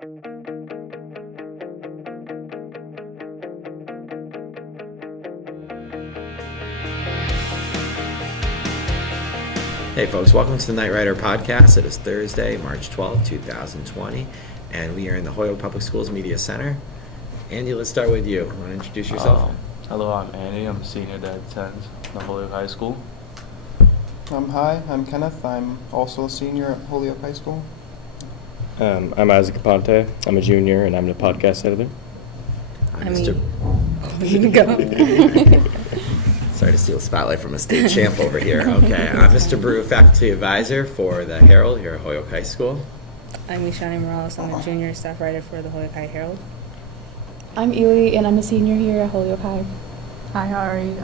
Hey folks, welcome to the Knightrider Podcast. It is Thursday, March 12th, 2020, and we are in the Holyoke Public Schools Media Center. Andy, let's start with you. Want to introduce yourself? Hello, I'm Andy. I'm a senior that attends the Holyoke High School. Hi, I'm Kenneth. I'm also a senior at Holyoke High School. I'm Isaac Aponte. I'm a junior, and I'm the podcast editor. You go. Sorry to steal the spotlight from a state champ over here. Okay, I'm Mr. Brew, faculty advisor for the Herald here at Holyoke High School. I'm Ishani Morales. I'm a junior staff writer for the Holyoke High Herald. I'm Ely, and I'm a senior here at Holyoke High. Hi, Ari.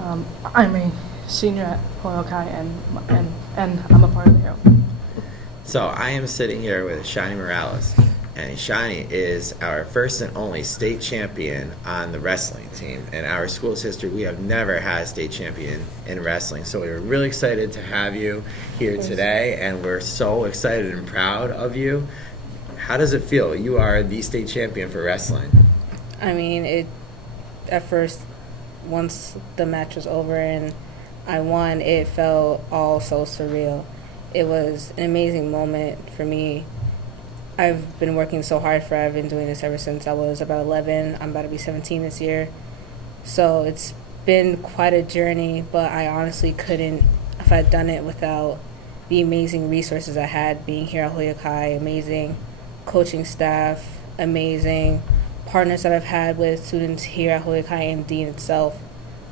I'm a senior at Holyoke High, and I'm a part of the Herald. So I am sitting here with Ishani Morales, and Ishani is our first and only state champion on the wrestling team. In our school's history, we have never had a state champion in wrestling. So we were really excited to have you here today, and we're so excited and proud of you. How does it feel? You are the state champion for wrestling. I mean, at first, once the match was over and I won, it felt all so surreal. It was an amazing moment for me. I've been working so hard for it. I've been doing this ever since I was about 11. I'm about to be 17 this year. So it's been quite a journey, but I honestly couldn't if I'd done it without the amazing resources I had being here at Holyoke High, amazing coaching staff, amazing partners that I've had with students here at Holyoke High and Dean itself,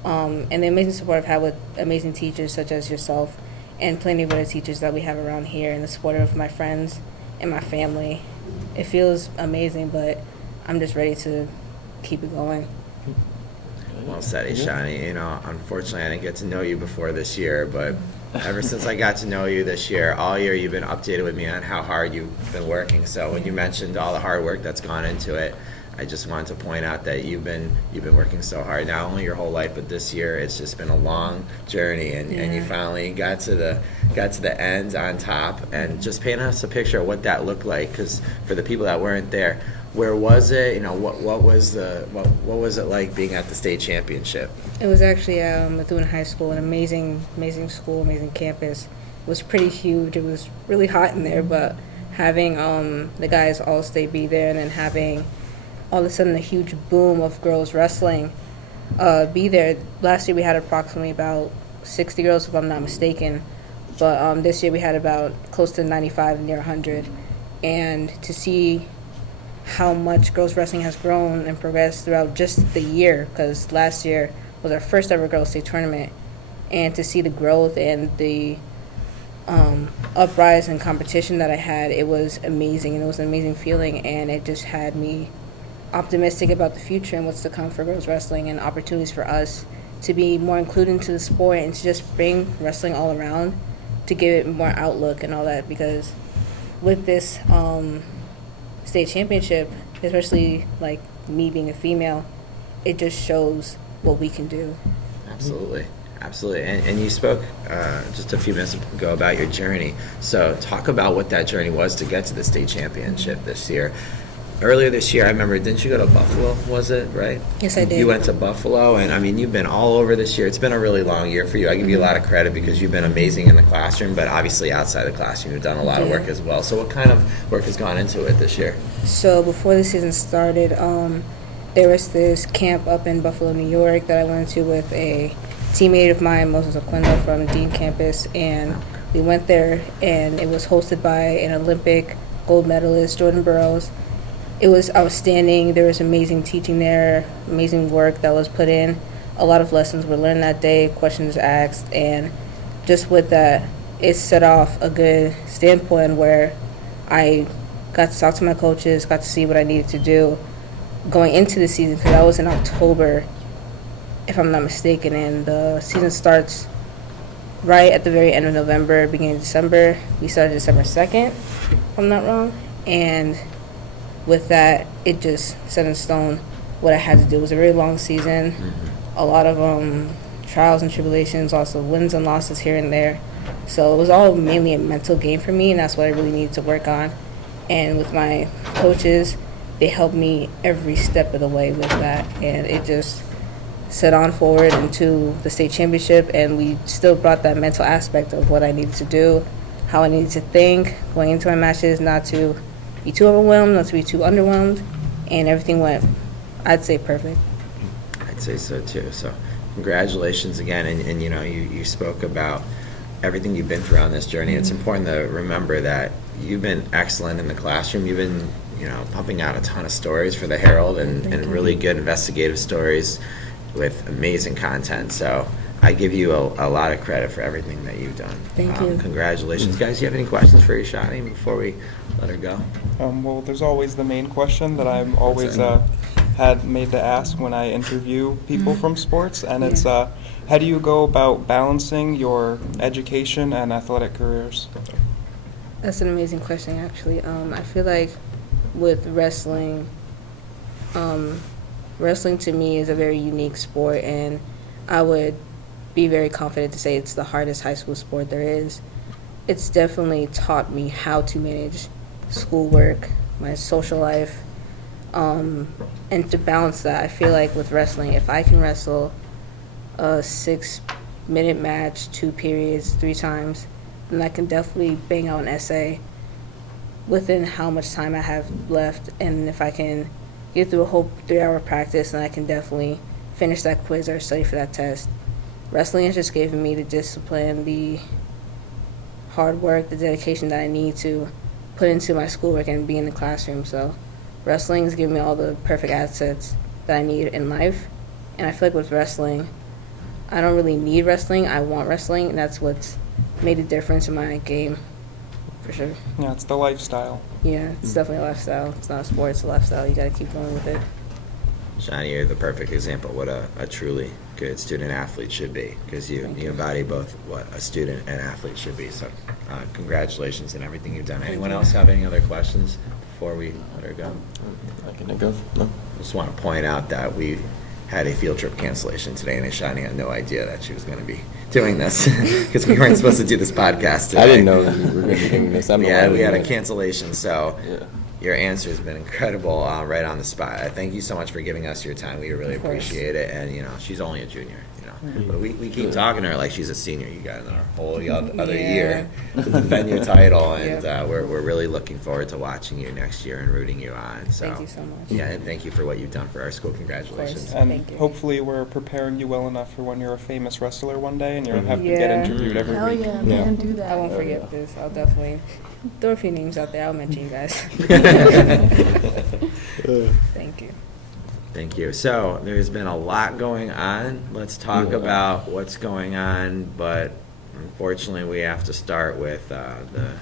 and the amazing support I've had with amazing teachers such as yourself and plenty of other teachers that we have around here, and the support of my friends and my family. It feels amazing, but I'm just ready to keep it going. Well said, Ishani. You know, unfortunately, I didn't get to know you before this year, but ever since I got to know you this year, all year you've been updated with me on how hard you've been working. So when you mentioned all the hard work that's gone into it, I just wanted to point out that you've been working so hard, not only your whole life, but this year it's just been a long journey, and you finally got to the end on top. And just paint us a picture of what that looked like, because for the people that weren't there, where was it? You know, what was it like being at the state championship? It was actually Methuen High School, an amazing school, amazing campus. It was pretty huge. It was really hot in there, but having the guys all state be there, and then having all of a sudden a huge boom of girls wrestling be there. Last year we had approximately about 60 girls, if I'm not mistaken, but this year we had about close to 95, near 100. And to see how much girls wrestling has grown and progressed throughout just the year, because last year was our first ever girls state tournament, and to see the growth and the uprise and competition that I had, it was amazing, and it was an amazing feeling, and it just had me optimistic about the future and what's to come for girls wrestling, and opportunities for us to be more included into the sport and to just bring wrestling all around, to give it more outlook and all that. Because with this state championship, especially like me being a female, it just shows what we can do. Absolutely. And you spoke just a few minutes ago about your journey. So talk about what that journey was to get to the state championship this year. Earlier this year, I remember, didn't you go to Buffalo, was it, right? Yes, I did. You went to Buffalo, and I mean, you've been all over this year. It's been a really long year for you. I give you a lot of credit because you've been amazing in the classroom, but obviously outside the classroom, you've done a lot of work as well. So what kind of work has gone into it this year? So before the season started, there was this camp up in Buffalo, New York that I went to with a teammate of mine, Moses Oquendo from Dean campus, and we went there, and it was hosted by an Olympic gold medalist, Jordan Burroughs. It was outstanding. There was amazing teaching there, amazing work that was put in. A lot of lessons were learned that day, questions asked, and just with that, it set off a good standpoint where I got to talk to my coaches, got to see what I needed to do going into the season, because that was in October, if I'm not mistaken, and the season starts right at the very end of November, beginning of December. We started December 2nd, if I'm not wrong, and with that, it just set in stone what I had to do. It was a very long season, a lot of trials and tribulations, also wins and losses here and there. So it was all mainly a mental game for me, and that's what I really needed to work on. And with my coaches they helped me every step of the way with that, and it just set on forward into the state championship, and we still brought that mental aspect of what I needed to do, how I needed to think going into my matches, not to be too overwhelmed, not to be too underwhelmed, and everything went, I'd say, perfect. I'd say so too. So congratulations again. And you spoke about everything you've been through on this journey. It's important to remember that you've been excellent in the classroom. You've been, pumping out a ton of stories for the Herald and really good investigative stories with amazing content. So I give you a lot of credit for everything that you've done. Thank you. Congratulations. Guys, do you have any questions for Ishani before we let her go? Well, there's always the main question that I'm always it? had made to ask when I interview people from sports, and it's Yeah. how do you go about balancing your education and athletic careers? That's an amazing question, actually. I feel like with wrestling, wrestling to me is a very unique sport, and I would be very confident to say it's the hardest high school sport there is. It's definitely taught me how to manage schoolwork, my social life, and to balance that. I feel like with wrestling, if I can wrestle a 6-minute match, 2 periods, 3 times, then I can definitely bang out an essay within how much time I have left. And if I can get through a whole 3-hour practice, then I can definitely finish that quiz or study for that test. Wrestling has just given me the discipline, the hard work, the dedication that I need to put into my schoolwork and be in the classroom. So wrestling has given me all the perfect assets that I need in life. And I feel like with wrestling, I don't really need wrestling. I want wrestling, and that's what's made a difference in my game, for sure. Yeah, it's the lifestyle. Yeah, it's definitely a lifestyle. It's not a sport, it's a lifestyle. You got to keep going with it. Shani, you're the perfect example of what a truly good student-athlete should be, because you embody both what a student and athlete should be. So congratulations on everything you've done. Anyone else have any other questions before we let her go? I can think of. No. I just want to point out that we had a field trip cancellation today, and Shani had no idea that she was going to be doing this, because we weren't supposed to do this podcast today. I didn't know that we were going to be doing this. We had a cancellation, so your answer has been incredible right on the spot. Thank you so much for giving us your time. We really appreciate it. And, she's only a junior, But we keep talking to her like she's a senior. You got another whole other year to defend your title. And we're really looking forward to watching you next year and rooting you on. So, Thank you so much. Yeah, and thank you for what you've done for our school. Congratulations. course. And Thank you. hopefully we're preparing you well enough for when you're a famous wrestler one day and you'll have to get Yeah. interviewed every Hell week. yeah, Yeah. man, do that. I won't forget this. I'll definitely throw a few names out there. I'll mention you guys. Thank you. Thank you. So there's been a lot going on. Let's talk about what's going on, but unfortunately we have to start with the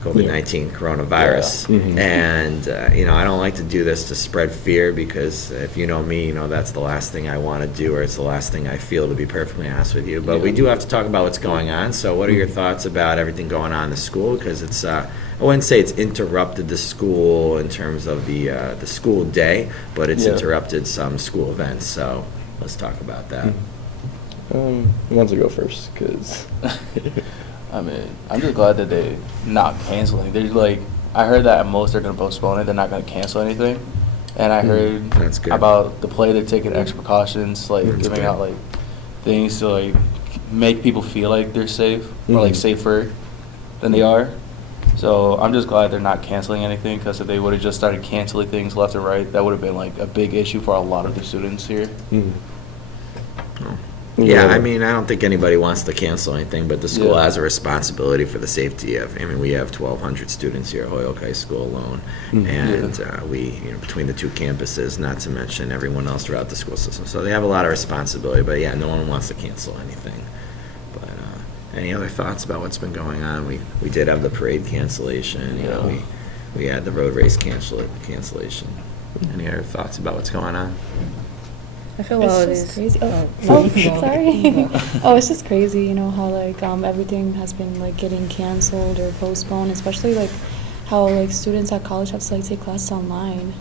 COVID-19 coronavirus. Yeah. Mhm. And, I don't like to do this to spread fear, because if you know me, that's the last thing I want to do, or it's the last thing I feel, to be perfectly honest with you. But we do have to talk about what's going on. So what are your thoughts about everything going on in the school? Because it's, I wouldn't say it's interrupted the school in terms of the school day, but it's interrupted some school events. So let's talk about that. Who wants to go first? Because I mean, I'm just glad that they're not canceling. They're like, I heard that at most they're going to postpone it. They're not going to cancel anything. And I heard That's good. about the play. They're taking extra precautions, like That's giving good. out like things to like make people feel like they're safe or like safer than they are. So I'm just glad they're not canceling anything, because if they would have just started canceling things left and right, that would have been like a big issue for a lot of the students here. Yeah, I mean, I don't think anybody wants to cancel anything, but the school Yeah. has a responsibility for the safety of, we have 1,200 students here at Holyoke High School alone, and we, between the 2 campuses, not to mention everyone else throughout the school system. So they have a lot of responsibility, but yeah, no one wants to cancel anything. But any other thoughts about what's been going on? We did have the parade cancellation, we had the road race cancellation. Any other thoughts about what's going on? I feel well, it It's is. just crazy. Oh, Oh, you can go. sorry. Oh, it's just crazy, how like everything has been like getting canceled or postponed, especially like how like students at college have to like take classes online.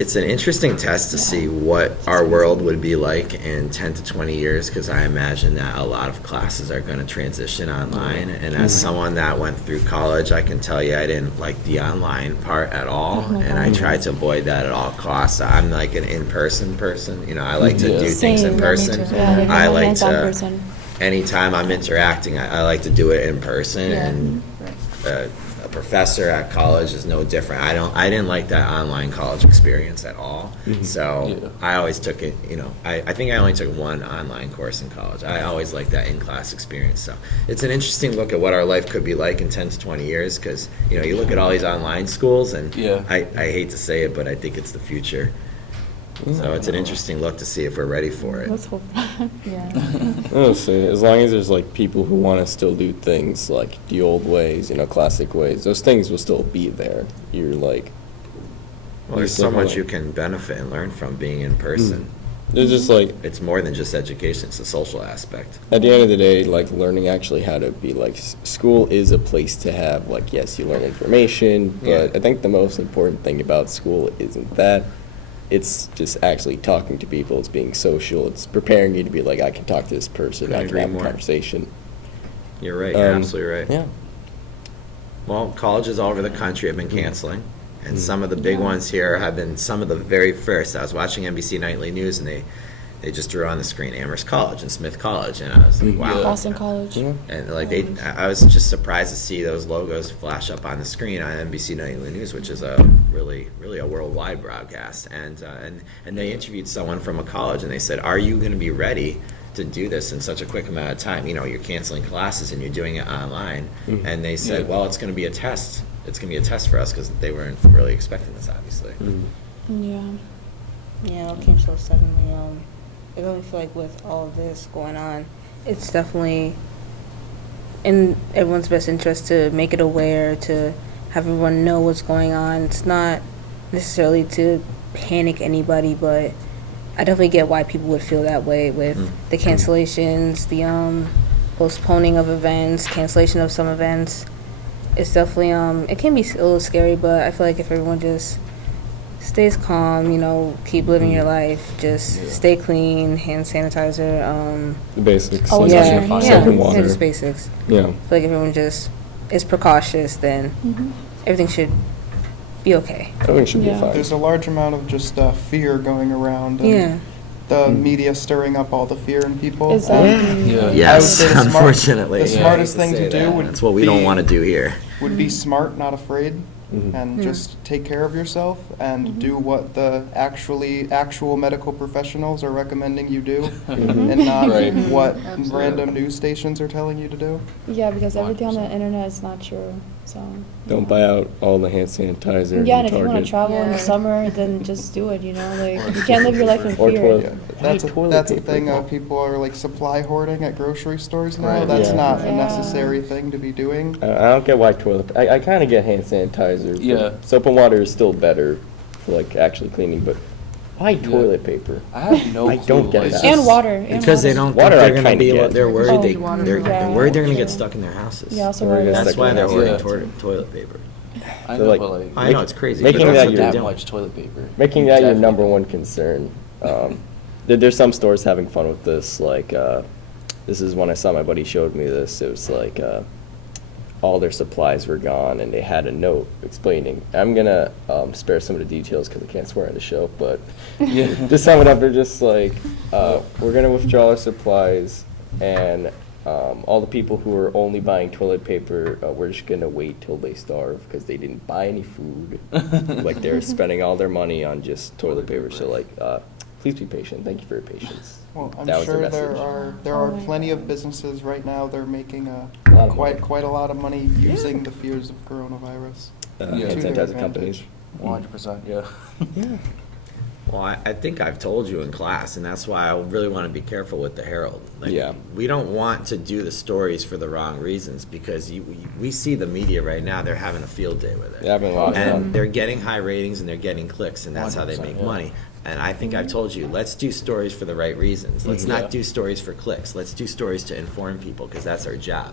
It's an interesting test to see what our world would be like in 10 to 20 years, because I imagine that a lot of classes are going to transition online. And as someone that went through college, I can tell you I didn't like the online part at all, and I tried to avoid that at all costs. I'm like an in-person person. You know, I like to do things in Same, person. me too. Yeah, like I a like hands-on to, person. anytime I'm interacting, I like to do it in person. Yeah. And a professor at college is no different. I didn't like that online college experience at all. So I always took it, you know, I think I only took one online course in college. I always liked that in-class experience. So it's an interesting look at what our life could be like in 10 to 20 years, because, you know, you look at all these online schools, and I hate to say it, but I think it's the future. So it's an interesting look to see if we're ready for it. Let's hope. Yeah. I'll say, as long as there's like people who want to still do things like the old ways, you know, classic ways, those things will still be there. You're like, Well, there's so much you can benefit and learn from being in person. there's just like, It's more than just education, it's a social aspect. at the end of the day, like learning actually how to be like, school is a place to have, like, yes, you learn information, but Yeah. I think the most important thing about school isn't that. It's just actually talking to people. It's being social. It's preparing you to be like, I can talk to this person. Couldn't I can agree have more. a conversation. You're right, you're Um, absolutely right. Yeah. Well, colleges all over the country have been canceling, and some of the big ones here have been some of the very first. I was watching NBC Nightly News, and they just drew on the screen Amherst College and Smith College, and I was like, wow. Boston College. Yeah. And like I was just surprised to see those logos flash up on the screen on NBC Nightly News, which is a really a worldwide broadcast. And they interviewed someone from a college, and they said, "Are you going to be ready to do this in such a quick amount of time? You know, you're canceling classes and you're doing it online." And they said, "Well, it's going to be a test. It's going to be a test for us," because they weren't really expecting this, obviously. Yeah. Yeah, it came so suddenly. I really feel like with all of this going on, it's definitely in everyone's best interest to make it aware, to have everyone know what's going on. It's not necessarily to panic anybody, but I definitely get why people would feel that way with the cancellations, the postponing of events, cancellation of some events. It's definitely it can be a little scary, but I feel like if everyone just stays calm, you know, keep living your life, just stay clean, hand sanitizer, The basics. Always like wash your hands. soap and yeah, water. just basics. Yeah. I feel like if everyone just is precautious, then everything should be okay. Everything should Yeah. be fine. There's a large amount of just fear going around. And Yeah. The media stirring up all the fear in people. Exactly. Yeah. Yes, I would say unfortunately. the Yeah, smartest I hate thing say to do that. would That's what we don't be- want to do here. Would be smart, not afraid, Mhm. and just take care of yourself and do what the actual medical professionals are recommending you do, and not Right. what Absolutely. random news stations are telling you to do. Yeah, because everything on the 100%. internet is not true. So. Don't buy out all the hand sanitizer. Yeah, in and if you want Target. to travel in the Yeah. summer, then just do it. You know, like you can't live your life in Or fear. toilet- Yeah, Buy that's toilet a paper. thing. People are like supply hoarding at grocery stores now. Right. That's Yeah. not a Yeah. necessary thing to be doing. I don't get why toilet. I kind of get hand sanitizer. but Yeah. Soap and water is still better for like actually cleaning, but why toilet paper? I have no I clue. don't get Like, that. And water. And Because they water. don't Water think I they're going to kinda be, get. they're worried, Oh, they're water. they're Yeah. worried they're going to Yeah. get stuck in their houses. Yeah, also We're worried gonna about That's why they're the- hoarding Yeah. toilet paper. I So, know, like, but like, I know, it's crazy. making but that's that what your- they're that doing. much toilet paper. Making that your Definitely. number one concern. There's some stores having fun with this. Like, this is when I saw my buddy showed me this. It was like all their supplies were gone, and they had a note explaining. I'm gonna spare some of the details because I can't swear on the show, but Yeah. just sum it up. They're just like, we're gonna withdraw our supplies, and all the people who are only buying toilet paper, we're just gonna wait till they starve because they didn't buy any food. Like they're spending all their money on just toilet paper. So like, please be patient. Thank you for your patience. Well, I'm That was the sure there message. are Oh my plenty of God. businesses right now. They're making A lot of money. quite a lot of money using the fears of coronavirus. Yeah. to Hand their sanitizer companies. advantage. 100%. Yeah. Yeah. Well, I think I've told you in class, and that's why I really want to be careful with the Herald. Like, Yeah. we don't want to do the stories for the wrong reasons, because we see the media right now, they're having a field day with it. They're having a lot of And fun. they're getting high ratings and they're getting clicks, and that's how they 100%, make yeah. money. And I think I've told you, let's do stories for the right reasons. Let's Yeah. not do stories for clicks. Let's do stories to inform people, because that's our job.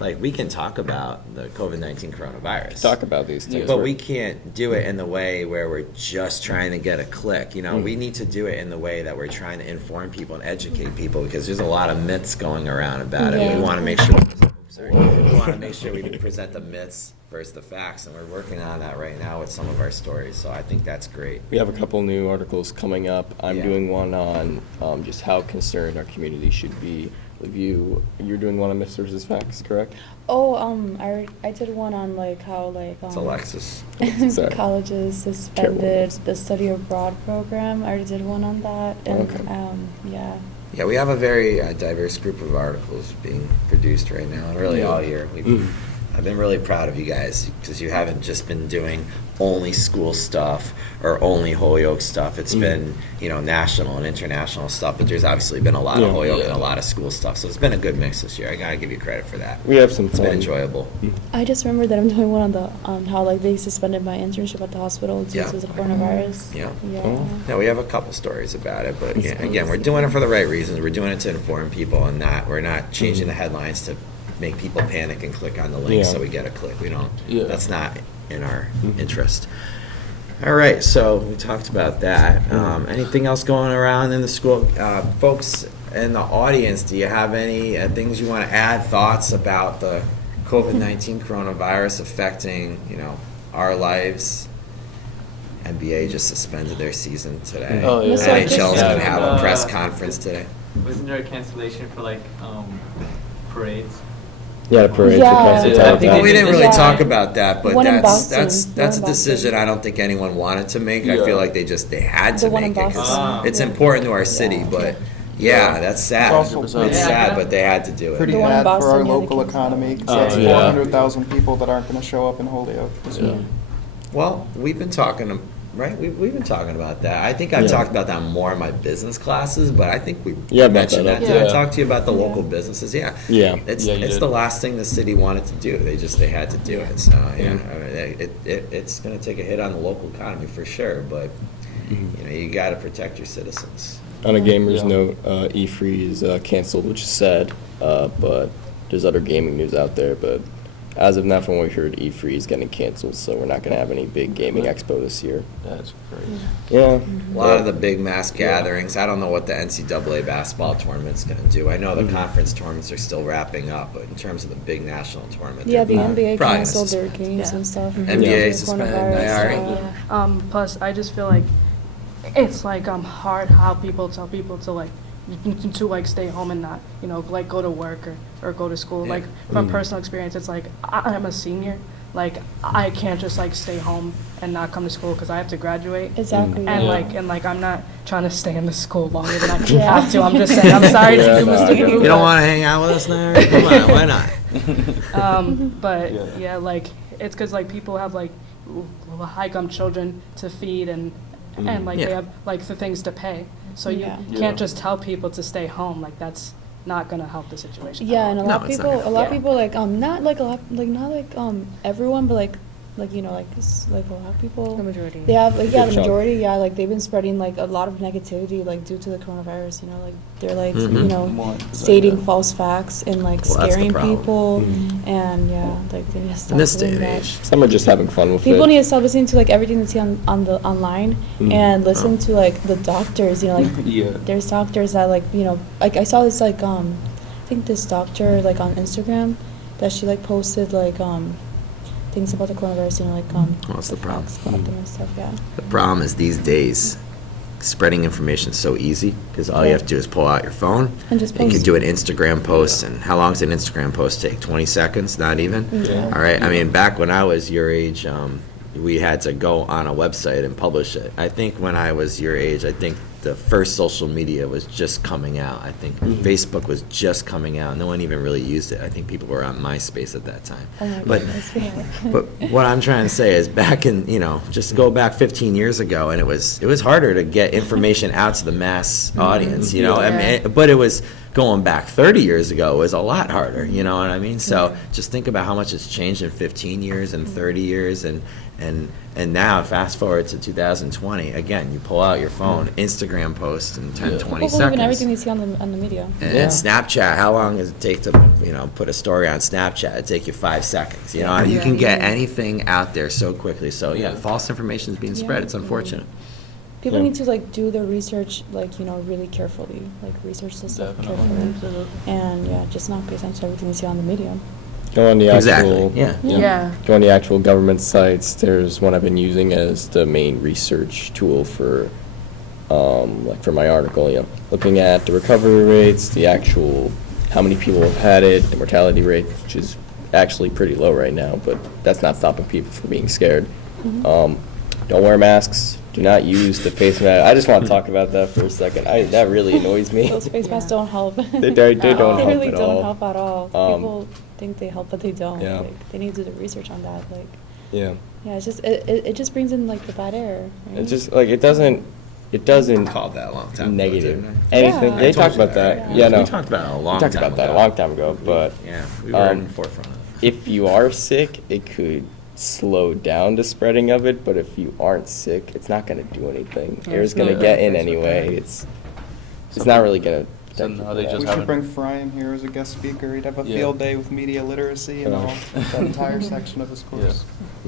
Like, we can talk about the COVID-19 coronavirus. Talk about these things. But we can't do it in the way where we're just trying to get a click. You know, we need to do it in the way that we're trying to inform people and educate people, because there's a lot of myths going around about it. Yeah. We want to make sure. We want to make sure we present the myths versus the facts, and we're working on that right now with some of our stories. So I think that's great. We have a couple new articles coming up. I'm Yeah. doing one on just how concerned our community should be. You're doing one on myths versus facts, correct? Oh, I did one on like how like It's Alexis. Sorry. colleges suspended the study abroad program. I already did one on that, and Okay. yeah. Yeah, we have a very diverse group of articles being produced right now, and really all year. I've been really proud of you guys, because you haven't just been doing only school stuff or only Holyoke stuff. It's been, national and international stuff, but there's obviously been a lot of Yeah. Holyoke and Yeah. a lot of school stuff. So it's been a good mix this year. I gotta give you credit for that. We have some It's fun. been enjoyable. I just remembered that I'm doing one on how like they suspended my internship at the hospital due Yeah. to the coronavirus. Yeah. Yeah. Oh. Yeah, we have a couple stories about it, but again, we're doing it for the right reasons. We're doing it to inform people, and we're not changing the headlines to make people panic and click on the link Yeah. so we get a click. We don't. Yeah. That's not in our interest. All right, so we talked about that. Anything else going around in the school, folks in the audience? Do you have any things you want to add? Thoughts about the COVID-19 coronavirus affecting our lives? NBA just suspended their season today. Oh, yeah. So NHL's just- going to have a Yeah. press conference today. Wasn't there a cancellation for like parades? Yeah, the parades. Yeah. across the I think top. Well, we didn't really Yeah. talk about that, but One in that's Boston. that's a One in decision Boston. I don't think anyone wanted to make. I Yeah. feel like they had to The one make in it 'cause Boston. it's Yeah. important to our city. Yeah. But yeah, that's sad. It's also It's Yeah. sad, but they had to do it. Pretty The one in bad for Boston, our yeah, they local canceled economy. that So one. it's Oh, yeah. 400,000 people that aren't going to show up in Holyoke this Yeah. year. Well, we've been talking, right? We've been talking about that. I think I've Yeah. talked about that more in my business classes, but I think we Yeah, brought mentioned that that. up. Did I Yeah. talk to you about the Yeah. local businesses? Yeah. Yeah. It's Yeah, you it's did. the last thing the city wanted to do. They had to do it. So yeah, I mean, it's going to take a hit on the local economy for sure. But you got to protect your citizens. On a gamer's Yeah. note, E3 is canceled, which is sad, but there's other gaming news out there. But as of now, from what we heard, E3 is getting canceled, so we're not going to have any big gaming expo this year. That's crazy. Yeah. A lot of the big mass gatherings. I don't know what the NCAA basketball tournament's going to do. I know the conference tournaments are still wrapping up, but in terms of the big national tournament, Yeah, they're the NBA probably canceled their suspend. games Yeah. and stuff. NBA due to suspended, coronavirus, they are. yeah. Plus, I just feel like it's like hard how people tell people to like stay home and not like go to work or go to school. Yeah. Like from personal experience, it's like I'm a senior. Like I can't just like stay home and not come to school because I have to graduate. Exactly. And yeah. like I'm not trying to stay in the school longer than I Yeah. have to. I'm just saying I'm sorry Yeah, to you, no, I Mr. get it. Guru, You don't but- want to hang out with us now? Come on, why not? But Yeah. yeah, like it's because like people have like high-income children to feed and like Yeah. they have like the things to pay. So you Yeah. Yeah. can't just tell people to stay home. Like that's not gonna help the situation. at Yeah, all. and a No, lot of it's not people, gonna a lot of Yeah. people like not like a lot like not like everyone, but like like a lot of people. The majority. They have like Good the chunk. majority, yeah, like they've been spreading like a lot of negativity like due to the coronavirus. Like they're like Mhm. More, stating yeah. false facts and like Well, that's the scaring problem. people, and yeah, like they just In this stop day doing and that. age. Some are just having fun with People it. need to stop listening to like everything they see on the online and listen to like the doctors. Like Yeah. there's doctors that like like I saw this like I think this doctor like on Instagram that she like posted like things about the coronavirus What's the problem? facts about them and stuff. Yeah. The problem is these days, spreading information is so easy because all you Yeah. have to do is pull out your phone. And just You can post. do an Instagram post, and how long does an Instagram post take? 20 seconds? Not even? Yeah. All right. I mean, back when I was your age, we had to go on a website and publish it. I think when I was your age, I think the first social media was just coming out. I think Facebook was just coming out. No one even really used it. I think people were on MySpace at that time. Oh my But goodness, yeah. but what I'm trying to say is back in, just go back 15 years ago, and it was harder to get information out to the mass audience, I mean, but it was going back 30 years ago was a lot harder, you know what I mean? So just think about how much it's changed in 15 years and 30 years, and now fast forward to 2020, again, you pull out your phone, Instagram post in 10, 20 People believe in seconds. everything they see on the media. And Snapchat, how long does it take to, put a story on Snapchat? It take you 5 seconds. You know, you can get anything out there so quickly. So false information is being spread. It's unfortunate. People need to do their research really carefully, research this stuff carefully, and just not pay attention to everything they see on the media. Go on the actual, Exactly. Go on the actual government sites. There's one I've been using as the main research tool for, for my article. Looking at the recovery rates, the actual how many people have had it, the mortality rate, which is actually pretty low right now, but that's not stopping people from being scared. Don't wear masks. Do not use the face mask. I just want to talk about that for a second. That really annoys me. Those face masks don't help. They don't help They really at don't all. help at all. People think they help, but they don't. Yeah. They need to do the research on that. Yeah. Yeah, it's just it just brings in the bad air. Right? It just it doesn't Called that a long time ago, negative didn't I? anything. Yeah. They I told talked you about that. right? Yeah, no. We talked about it a long We talked time about that a ago. long time ago, but Yeah, we were in um, the forefront of it. if you are sick, it could slow down the spreading of it, but if you aren't sick, it's not going to do anything. Yeah, Air's it's going to not get gonna in affect anyway. that. It's not really going to So now they just We haven't- should bring Fry here as a guest speaker. He'd have a Yeah. field day with media literacy and all, that entire section of his course.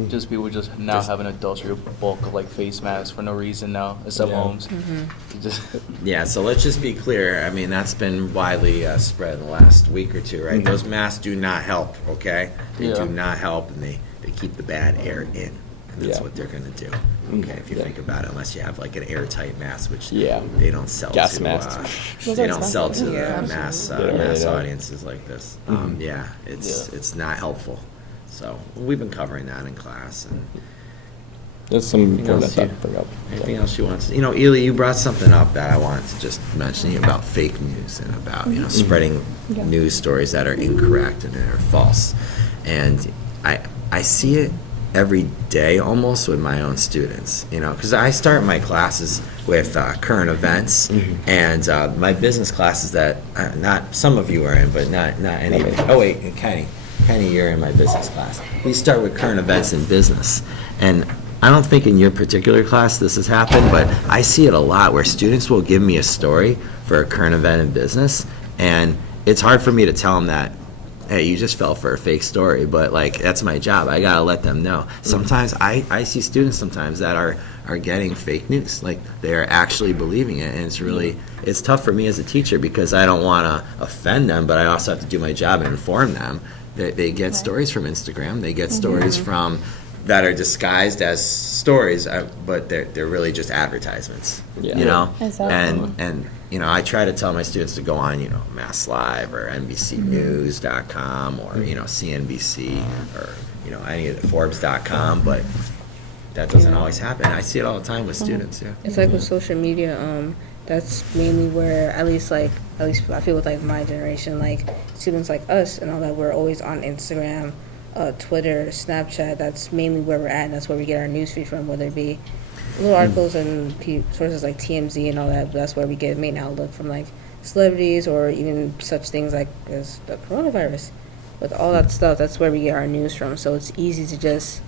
Just people just now have an industrial bulk of face masks for no reason now at some Yeah. homes. Mm-hmm. Just Yeah, so let's just be clear. I mean, that's been widely spread in the last week or two, right? Those masks do not help, okay? They Yeah. do not help, and they keep the bad air in. And that's Yeah. what they're going to do, okay, if you Yeah. think about it, unless you have an airtight mask, which Yeah. they don't sell Gas to. masks. Those They are don't sell to expensive. the Yeah, mass absolutely. They don't mass really know. audiences like this. Yeah, it's Yeah. it's not helpful. So we've been covering that in class. And There's some Anything important else stuff you- to bring up. anything else you want to? Ely, you brought something up that I wanted to just mention about fake news and about spreading Yeah. news stories that are incorrect and that are false. And I see it every day almost with my own students, because I start my classes with current events and my business classes that not some of you are in, but not any. Oh wait, Kenny, you're in my business class. We start with current events in business, and I don't think in your particular class this has happened, but I see it a lot where students will give me a story for a current event in business, and it's hard for me to tell them that, hey, you just fell for a fake story, but that's my job. I gotta let them know. Sometimes I see students sometimes that are getting fake news, they are actually believing it, and it's tough for me as a teacher because I don't want to offend them, but I also have to do my job and inform them. They get stories from Instagram. They get stories from that are disguised as stories, but they're really just advertisements. Yeah. Exactly. And I try to tell my students to go on, Mass Live or NBCnews.com or CNBC or any of the Forbes.com, but that doesn't always happen. I see it all the time with students. Yeah. It's like with social media, that's mainly where at least I feel with my generation, students like us and all that, we're always on Instagram, Twitter, Snapchat. That's mainly where we're at, and that's where we get our newsfeed from, whether it be little articles and sources like TMZ and all that. But that's where we get main outlook from celebrities or even such things as the coronavirus. With all that stuff, that's where we get our news from. So it's easy to just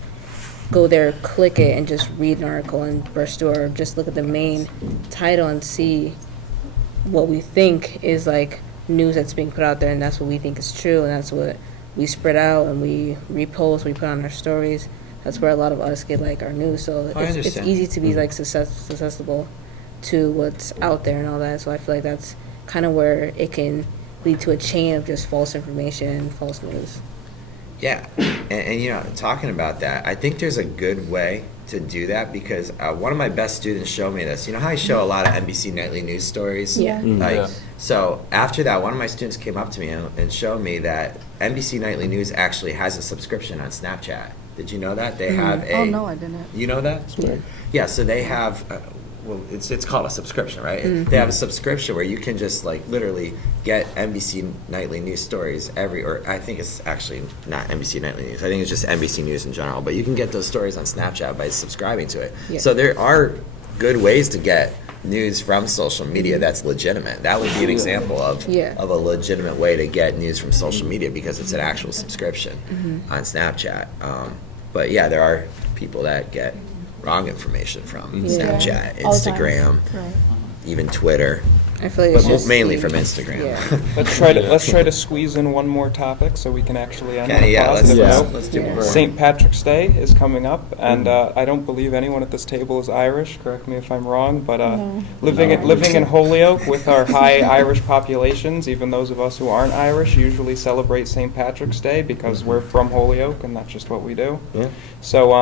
go there, click it, and just read an article and burst through, or just look at the main title and see what we think is news that's being put out there, and that's what we think is true, and that's what we spread out and we repost, we put on our stories. That's where a lot of us get our news. So I it's understand. easy to be susceptible to what's out there and all that. So I feel that's kind of where it can lead to a chain of just false information and false news. Yeah, and talking about that, I think there's a good way to do that because one of my best students showed me this. You know how I show a lot of NBC nightly news stories? Yeah. Yeah. So after that, one of my students came up to me and showed me that NBC Nightly News actually has a subscription on Snapchat. Did you know that? They have a... Oh, no, I didn't. You know that? Right. Yeah, so they have... it's called a subscription, right? They have a subscription where you can just literally get NBC Nightly News stories I think it's actually not NBC Nightly News. I think it's just NBC News in general. But you can get those stories on Snapchat by subscribing to it. Yeah. So there are good ways to get news from social media that's legitimate. That would be an example of Yeah. of a legitimate way to get news from social media because it's an actual subscription on Snapchat. But yeah, there are people that get wrong information from Yeah. Snapchat, All the time. Instagram, Right. even Twitter, I feel like but it's just mainly the- from Instagram. Yeah. Let's try to squeeze in one more topic so we can actually end on Kenny, a yeah, let's, positive Yeah. note. let's do Yeah. more. St. Patrick's Day is coming up, and I don't believe anyone at this table is Irish. Correct me if I'm wrong, but No. living in Holyoke with our high Irish populations, even those of us who aren't Irish usually celebrate St. Patrick's Day because we're from Holyoke, and that's just what we do. Yeah. So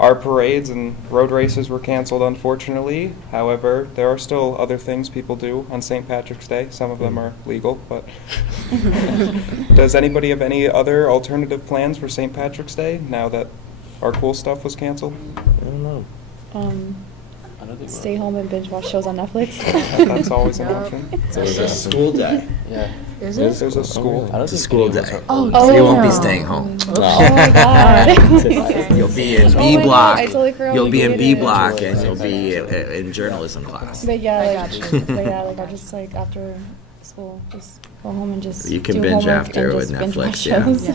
our parades and road races were canceled, unfortunately. However, there are still other things people do on St. Patrick's Day. Some of them are legal, but does anybody have any other alternative plans for St. Patrick's Day now that our cool stuff was canceled? I don't know. I don't think Stay home and binge watch shows on Netflix. That's always an Yeah. option. It's a school day. Yeah. Is There's it? a school. I don't It's a think school any of us day. are- Oh, So you won't be damn. staying home. Oh my god. You'll be in Oh my B God, block. I totally forgot You'll we be in did B it. block, and you'll be in journalism class. But I yeah, got like, you. but yeah, like I'll just like after school, just go home and just You can do binge homework after and with just binge Netflix, watch yeah. shows.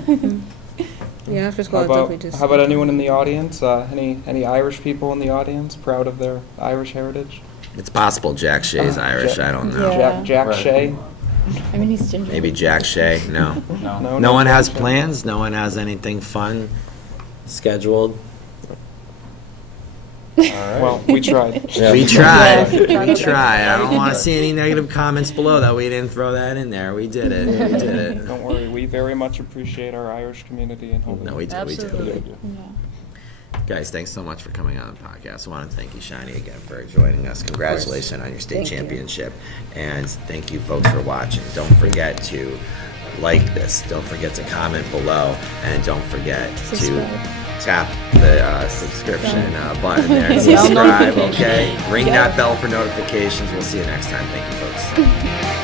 Yeah, after school, How I about, definitely just. how about anyone in the audience? Any Irish people in the audience proud of their Irish heritage? It's possible Jack Shay's Irish. I don't know. Yeah. Jack Right. Shay? I mean, he's ginger. Maybe Jack Shay. No. No. No one has Jack Shay. plans. No one has anything fun scheduled. Well, we tried. Yeah. We tried. Yeah. We tried. I don't want to see any negative comments below that we didn't throw that in there. We did it. We did it. Don't worry, we very much appreciate our Irish community in Holyoke. No, we did. We Absolutely. did. Yeah. Guys, thanks so much for coming on the podcast. I want to thank you, Shani, again for joining us. Congratulations on your state Thank you. championship. And thank you, folks, for watching. Don't forget to like this. Don't forget to comment below. And don't forget Subscribe. to tap the subscription button there and Bell subscribe, notification. okay? Ring Yeah. that bell for notifications. We'll see you next time. Thank you, folks.